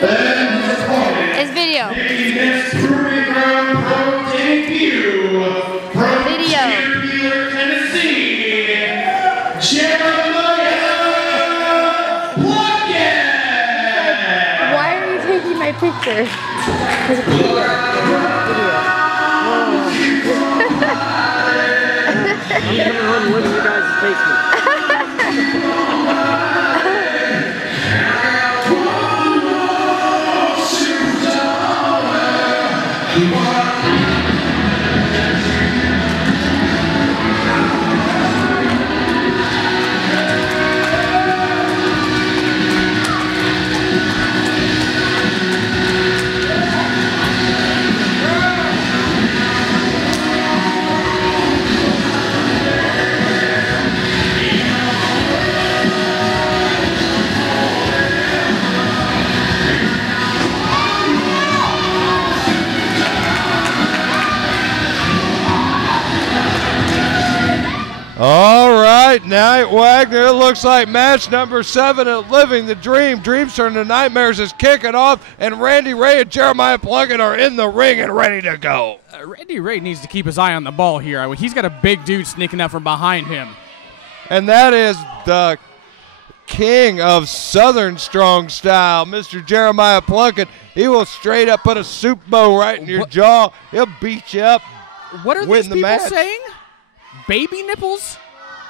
It's video. Video. Tennessee, Jeremiah Plunkett. Why are you taking my picture? Because it's video. I'm coming home and living in your guys' basement. All right, Night Wagner. It looks like match number 7 at Living the Dream. Dreams Turn to Nightmares is kicking off, and Randy Ray and Jeremiah Plunkett are in the ring and ready to go. Randy Ray needs to keep his eye on the ball here. He's got a big dude sneaking up from behind him. And that is the king of Southern Strong Style, Mr. Jeremiah Plunkett. He will straight up put a soup bow right in your jaw. He'll beat you up. What are these people saying? Baby nipples?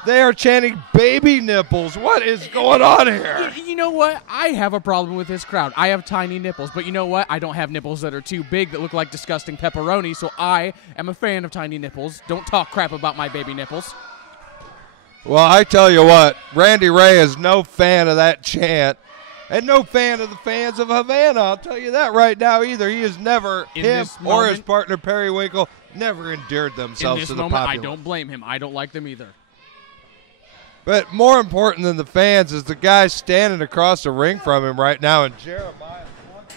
They are chanting baby nipples. What is going on here? You know what? I have a problem with this crowd. I have tiny nipples, but you know what? I don't have nipples that are too big that look like disgusting pepperoni, so I am a fan of tiny nipples. Don't talk crap about my baby nipples. Well, I tell you what, Randy Ray is no fan of that chant and no fan of the fans of Havana. I'll tell you that right now either. He has never, him or his partner Periwinkle, never endeared themselves to the populace. I don't blame him. I don't like them either. But more important than the fans is the guy standing across the ring from him right now, and Jeremiah Plunkett.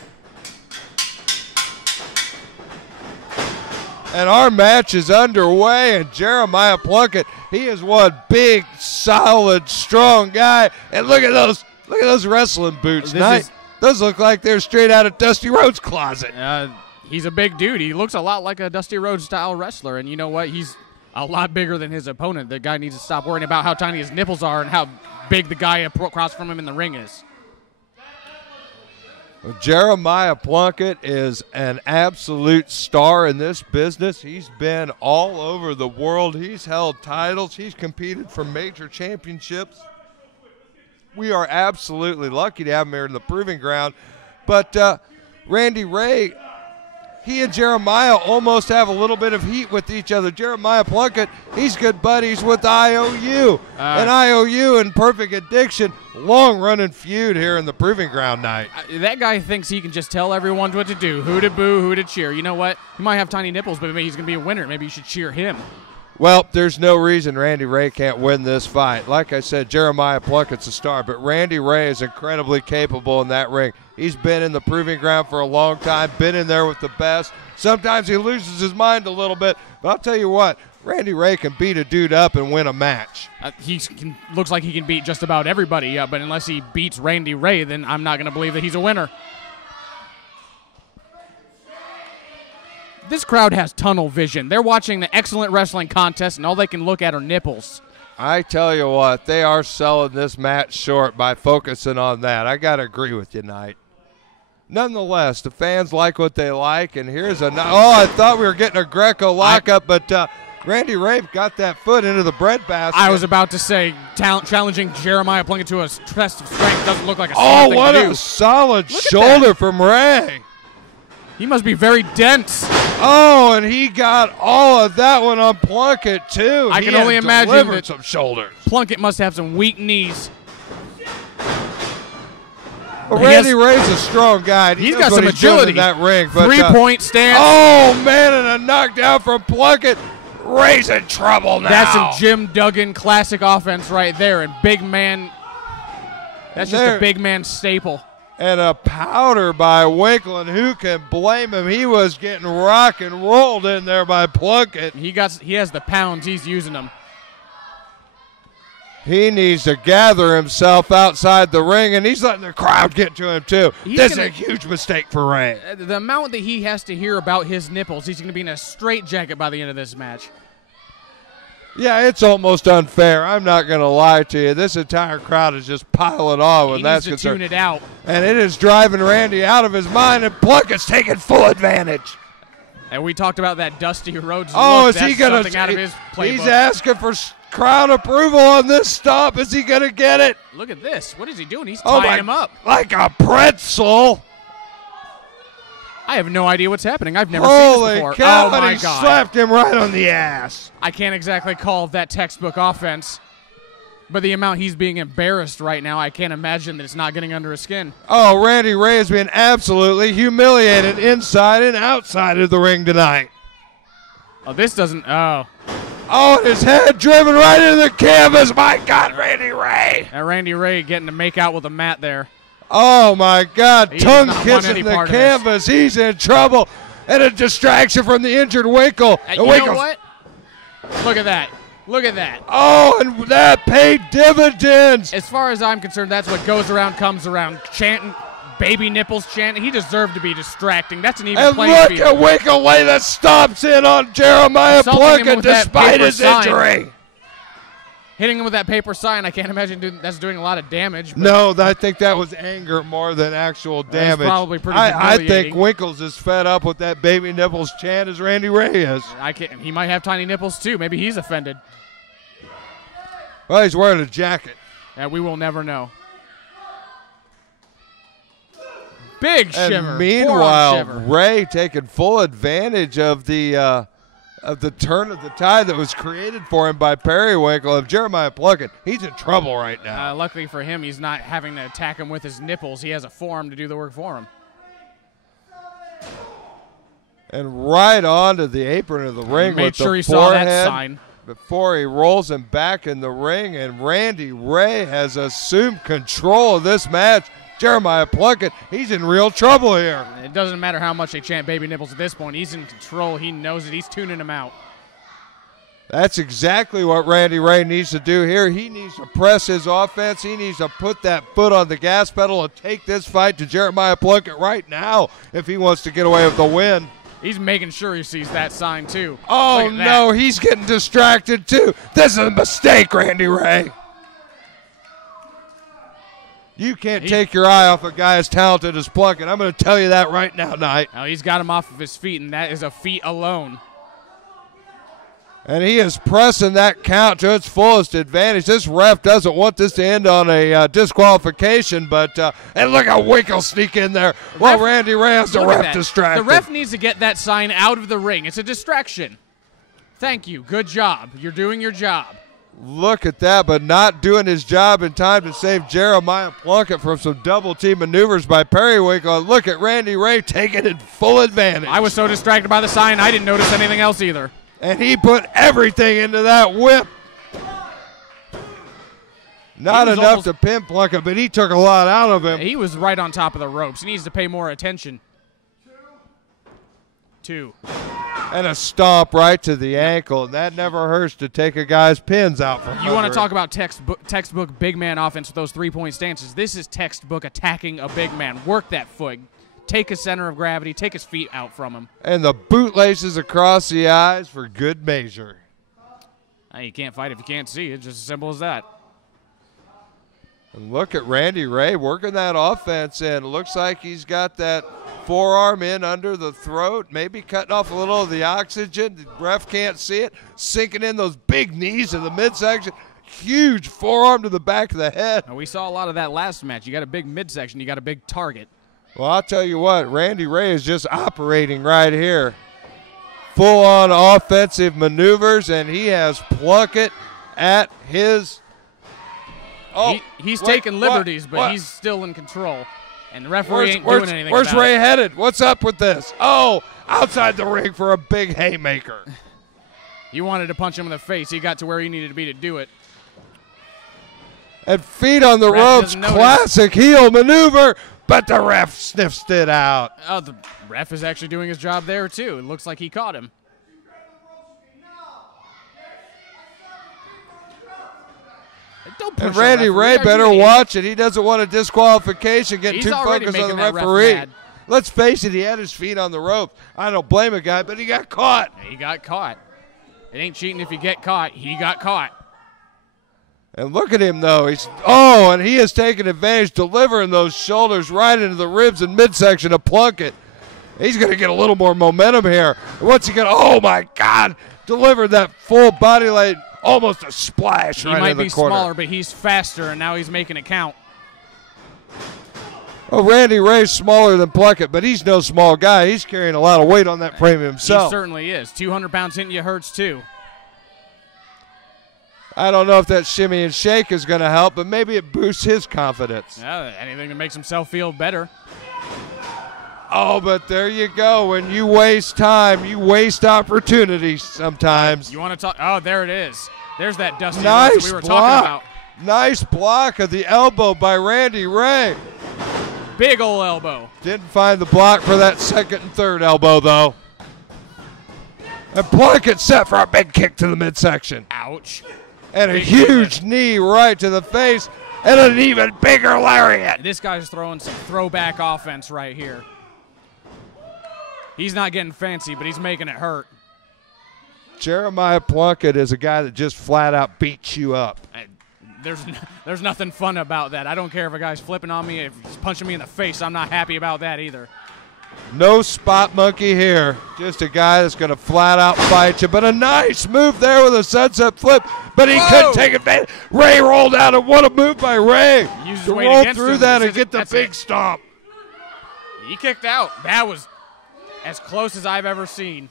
And our match is underway, and Jeremiah Plunkett, he is one big, solid, strong guy. And look at those wrestling boots. Those look like they're straight out of Dusty Rhodes' closet. He's a big dude. He looks a lot like a Dusty Rhodes style wrestler, and you know what? He's a lot bigger than his opponent. The guy needs to stop worrying about how tiny his nipples are and how big the guy across from him in the ring is. Well, Jeremiah Plunkett is an absolute star in this business. He's been all over the world. He's held titles. He's competed for major championships. We are absolutely lucky to have him here in the Proving Ground. But Randy Ray, he and Jeremiah almost have a little bit of heat with each other. Jeremiah Plunkett, he's good buddies with IOU. And IOU and Perfect Addiction, long-running feud here in the Proving Ground night. That guy thinks he can just tell everyone what to do, who to boo, who to cheer. You know what? He might have tiny nipples, but maybe he's going to be a winner. Maybe you should cheer him. Well, there's no reason Randy Ray can't win this fight. Like I said, Jeremiah Plunkett's a star, but Randy Ray is incredibly capable in that ring. He's been in the Proving Ground for a long time, been in there with the best. Sometimes he loses his mind a little bit, but I'll tell you what, Randy Ray can beat a dude up and win a match. Looks like he can beat just about everybody up, but unless he beats Randy Ray, then I'm not going to believe that he's a winner. This crowd has tunnel vision. They're watching the excellent wrestling contest, and all they can look at are nipples. I tell you what, they are selling this match short by focusing on that. I got to agree with you, Knight. Nonetheless, the fans like what they like, and here's I thought we were getting a Greco lockup, but Randy Ray got that foot into the bread basket. I was about to say, challenging Jeremiah Plunkett to a test of strength doesn't look like a smart thing to do. Oh, what a solid shoulder from Ray. He must be very dense. Oh, and he got all of that one on Plunkett, too. I can only imagine that some shoulders. Plunkett must have some weak knees. Well, Randy Ray's a strong guy. He's got some agility in that ring. Three-point stance. Oh, man, and a knockdown from Plunkett. Ray's in trouble now. That's some Jim Duggan classic offense right there. And big man, that's just a big man staple. And a powder by Winkle, and who can blame him? He was getting rock and rolled in there by Plunkett. He has the pounds. He's using them. He needs to gather himself outside the ring, and he's letting the crowd get to him, too. This is a huge mistake for Ray. The amount that he has to hear about his nipples, he's going to be in a straitjacket by the end of this match. Yeah, it's almost unfair. I'm not going to lie to you. This entire crowd is just piling on when that's concerned. He needs to tune it out. And it is driving Randy out of his mind, and Plunkett's taking full advantage. And we talked about that Dusty Rhodes Oh, look. is he going to? Out of his playbook. He's asking for crowd approval on this stop. Is he going to get it? Look at this. What is he doing? He's tying him up. Like a pretzel. I have no idea what's happening. I've never seen this before. Holy cow, oh, my he God. slapped him right on the ass. I can't exactly call that textbook offense, but the amount he's being embarrassed right now, I can't imagine that it's not getting under his skin. Oh, Randy Ray has been absolutely humiliated inside and outside of the ring tonight. Oh, this doesn't. Oh. Oh, and his head driven right into the canvas. My God, Randy Ray. And Randy Ray getting to make out with the mat there. Oh, my God. He Tongue does not want kissing any the part of canvas. He's in trouble. And a distraction from the injured Winkle. You know what? Look at that. Look at that. Oh, and that paid dividends. As far as I'm concerned, that's what goes around comes around. Chanting, baby nipples chanting. He deserved to be distracting. That's an even And playing look field. at Winkle way that stomps in on Jeremiah Assaulting him Plunkett with that despite paper his sign. injury. Hitting him with that paper sign, I can't imagine that's doing a lot of damage. But No, I think that was anger more than actual damage. probably pretty I humiliating. think Winkle's as fed up with that baby nipples chant as Randy Ray is. He might have tiny nipples too. Maybe he's offended. Well, he's wearing a jacket. And we will never know. Big And shiver. meanwhile, Forearm shiver. Ray taking full advantage of the turn of the tide that was created for him by Periwinkle. Of Jeremiah Plunkett, he's in trouble right now. Luckily for him, he's not having to attack him with his nipples. He has a forearm to do the work for him. And right onto the apron of the ring Made with sure the he saw forehead that sign. before he rolls him back in the ring. And Randy Ray has assumed control of this match. Jeremiah Plunkett, he's in real trouble here. It doesn't matter how much they chant baby nipples at this point. He's in control. He knows it. He's tuning him out. That's exactly what Randy Ray needs to do here. He needs to press his offense. He needs to put that foot on the gas pedal and take this fight to Jeremiah Plunkett right now if he wants to get away with the win. He's making sure he sees that sign, too. Oh, no, he's getting distracted, too. This is a mistake, Randy Ray. You can't take your eye off a guy as talented as Plunkett. I'm going to tell you that right now, Knight. Now he's got him off of his feet, and that is a feat alone. And he is pressing that count to its fullest advantage. This ref doesn't want this to end on a disqualification, but and look how Winkle sneak in there. Well, Randy Ray has the ref distracted. The ref needs to get that sign out of the ring. It's a distraction. Thank you. Good job. You're doing your job. Look at that, but not doing his job in time to save Jeremiah Plunkett from some double-team maneuvers by Periwinkle. Look at Randy Ray taking it full advantage. I was so distracted by the sign, I didn't notice anything else either. And he put everything into that whip. Not enough to pin Plunkett, but he took a lot out of him. He was right on top of the ropes. He needs to pay more attention. Two. And a stomp right to the ankle, and that never hurts to take a guy's pins out from You want to under talk about textbook big man offense with those three-point stances. This is textbook attacking a big man. Work that foot. Take his center of gravity. Take his feet out from him. And the bootlaces across the eyes for good measure. You can't fight if you can't see. It's just as simple as that. And look at Randy Ray working that offense in. Looks like he's got that forearm in under the throat, maybe cutting off a little of the oxygen. The ref can't see it. Sinking in those big knees in the midsection. Huge forearm to the back of the head. We saw a lot of that last match. You got a big midsection. You got a big target. Well, I'll tell you what, Randy Ray is just operating right here. Full-on offensive maneuvers, and he has Plunkett at his... Oh, he's taking liberties, but he's still in control. And the referee ain't doing anything Where's about Ray it. headed? What's up with this? Oh, outside the ring for a big haymaker. You wanted to punch him in the face. He got to where he needed to be to do it. And feet on the ropes, classic heel maneuver, but the ref sniffs it out. Oh, the ref is actually doing his job there, too. It looks like he caught him. Don't push And Randy a Ray referee. better Are you an watch it. He doesn't want a disqualification, getting He's too already focused on the making that ref referee. mad. Let's face it, he had his feet on the rope. I don't blame a guy, but he got caught. He got caught. It ain't cheating if you get caught. He got caught. And look at him, though. And he has taken advantage, delivering those shoulders right into the ribs and midsection of Plunkett. He's going to get a little more momentum here. What's he going to, oh, my God, delivered that full body light, almost a splash right in the corner. He might be smaller, but he's faster, and now he's making it count. Oh, Randy Ray's smaller than Plunkett, but he's no small guy. He's carrying a lot of weight on that frame himself. He certainly is. 200 pounds hitting you hurts, too. I don't know if that shimmy and shake is going to help, but maybe it boosts his confidence. Anything that makes himself feel better. Oh, but there you go. When you waste time, you waste opportunities sometimes. You want to talk? Oh, there it is. There's that dusty Nice that we were block. talking about. Nice block of the elbow by Randy Ray. Big ol' elbow. Didn't find the block for that second and third elbow, though. And Plunkett set for a big kick to the midsection. Ouch. And a Big huge knee right to the face, and an even bigger lariat. This guy's throwing some throwback offense right here. He's not getting fancy, but he's making it hurt. Jeremiah Plunkett is a guy that just flat out beats you up. There's nothing fun about that. I don't care if a guy's flipping on me, if he's punching me in the face. I'm not happy about that either. No spot monkey here. Just a guy that's going to flat out fight you. But a nice move there with a sunset flip. But he couldn't take advantage. Ray rolled out, and what a move by Ray. Used his To weight roll against through him. that and get the That's big it. stomp. He kicked out. That was as close as I've ever seen.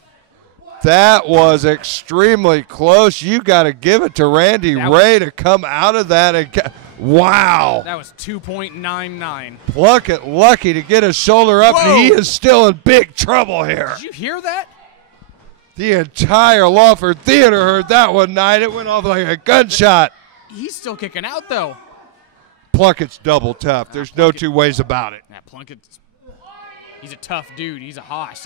That was extremely close. You got to give it to Randy Ray to come out of that. And wow. That was 2.99. Plunkett lucky to get his shoulder up, and he is still in big trouble here. Did you hear that? The entire Lawford Theater heard that one night. It went off like a gunshot. He's still kicking out, though. Plunkett's double tough. There's no two ways about it. That Plunkett's, he's a tough dude. He's a hoss.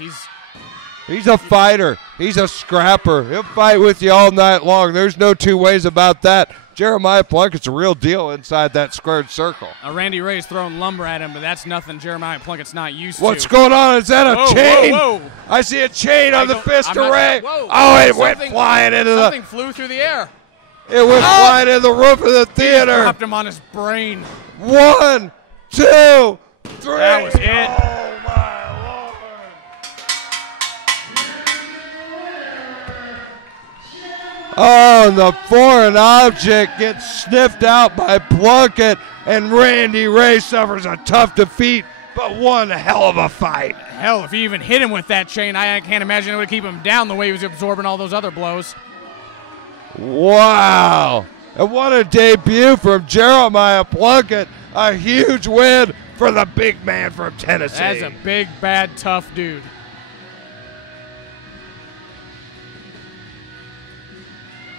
He's a fighter. He's a scrapper. He'll fight with you all night long. There's no two ways about that. Jeremiah Plunkett's a real deal inside that squared circle. Randy Ray's throwing lumber at him, but that's nothing Jeremiah Plunkett's not used to. What's going on? Is that a chain? Whoa, whoa. I see a chain on the fist of Ray. Whoa. Oh, it went flying into Something flew through the air. It went flying into the roof of the theater. Dropped him on his brain. 1, 2, 3. That was it. Oh, my Lord. Oh, and the foreign object gets sniffed out by Plunkett, and Randy Ray suffers a tough defeat, but one hell of a fight. Hell, if he even hit him with that chain, I can't imagine it would keep him down the way he was absorbing all those other blows. Wow. And what a debut from Jeremiah Plunkett. A huge win for the big man from Tennessee. That's a big, bad, tough dude.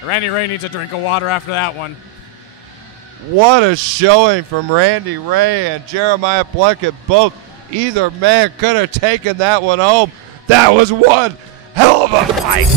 Randy Ray needs a drink of water after that one. What a showing from Randy Ray and Jeremiah Plunkett. Both, either man could have taken that one home. That was one hell of a fight.